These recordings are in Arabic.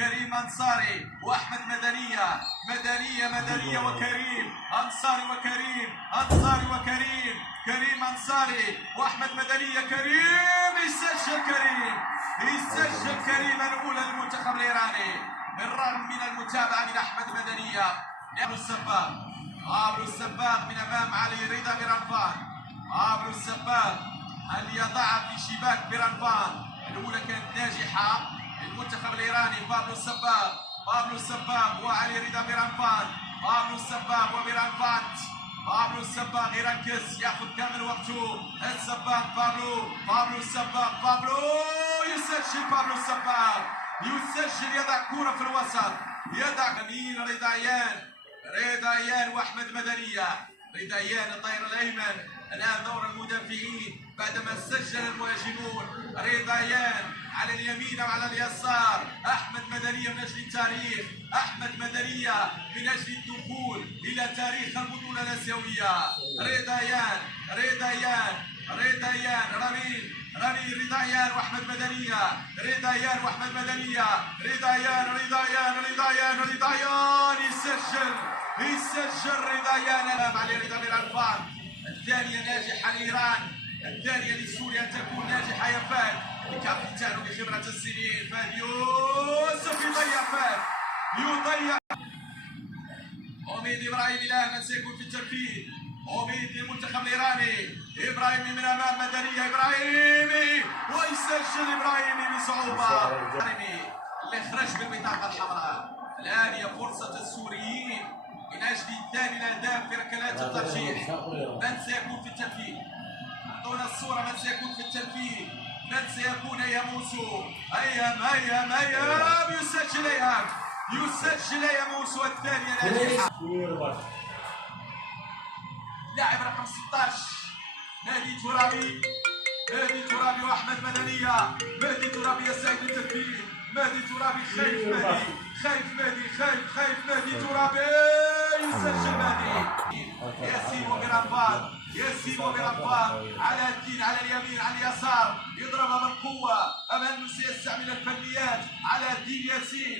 كريم أنصاري وأحمد مدنية، مدنية وكريم أنصاري وكريم أنصاري وكريم، كريم أنصاري وأحمد مدنية، كريم يسجل كريم الأولى للمنتخب الإيراني بالرغم من المتابعة من أحمد مدنية. عبر السباق من أمام علي رضا بيرانفان، عبر السباق هل يضع في شباك بيرانفان؟ الأولى كانت ناجحة للمنتخب الإيراني. بابلو السباق وعلي رضا بيرانفان، بابلو السباق وبيرانفان، بابلو السباق يركز ياخذ كامل وقته. السباق بابلو السباق، يسجل بابلو السباق، يسجل، يضع كرة في الوسط، يضع جميل رضايان واحمد مدنية. رضايان الطير الايمن، الان دور المدافعين بعدما سجل المهاجمون. رضايان على اليمين وعلى اليسار، احمد مدنية من اجل التاريخ، احمد مدنية من اجل الدخول الى تاريخ البطولة الاسيوية. رضايان رضايان واحمد مدنية، رضايان يسجل رضايان امام علي رضا بيرانفان. الثانية ناجحة لإيران، الثانية لسوريا أن تكون ناجحة. يا فهد الكابتن بخبرة السنين، فهد يوسف يضيع أميد إبراهيم. الآن من سيكون في التنفيذ؟ أميد للمنتخب الإيراني، إبراهيمي من أمام مدنية، إبراهيمي ويسجل إبراهيمي بصعوبة. اللي خرج بالبطاقة الحمراء. الآن هي فرصة السوريين من أجل الثاني الأهداف في ركلات الترجيح. من سيكون في التنفيذ؟ أعطونا الصورة، من سيكون في التنفيذ؟ من سيكون؟ هيام موسو، هيام يسجل هيام موسو الثانية ناجحة. لاعب رقم 16 مهدي ترابي وأحمد مدنية. مهدي ترابي يسعد للتنفيذ، مهدي ترابي خايف مهدي ترابي يسجل مهدي. ياسين وبيرانفان على الدين، على اليمين على اليسار، يضربها بالقوة أمام سيستعمل الفنيات. على الدين ياسين،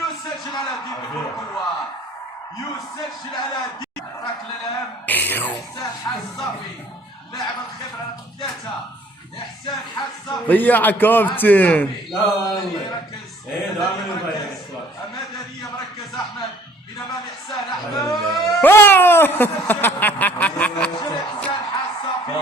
يسجل على الدين بكل قوة، يسجل على الدين. الركلة الأهم إحسان حصافي لاعب الخبرة رقم 3، إحسان حصافي ضيع كابتن. لا والله مدنية مركز. أحمد من أمام إحسان، إحسان حصافي.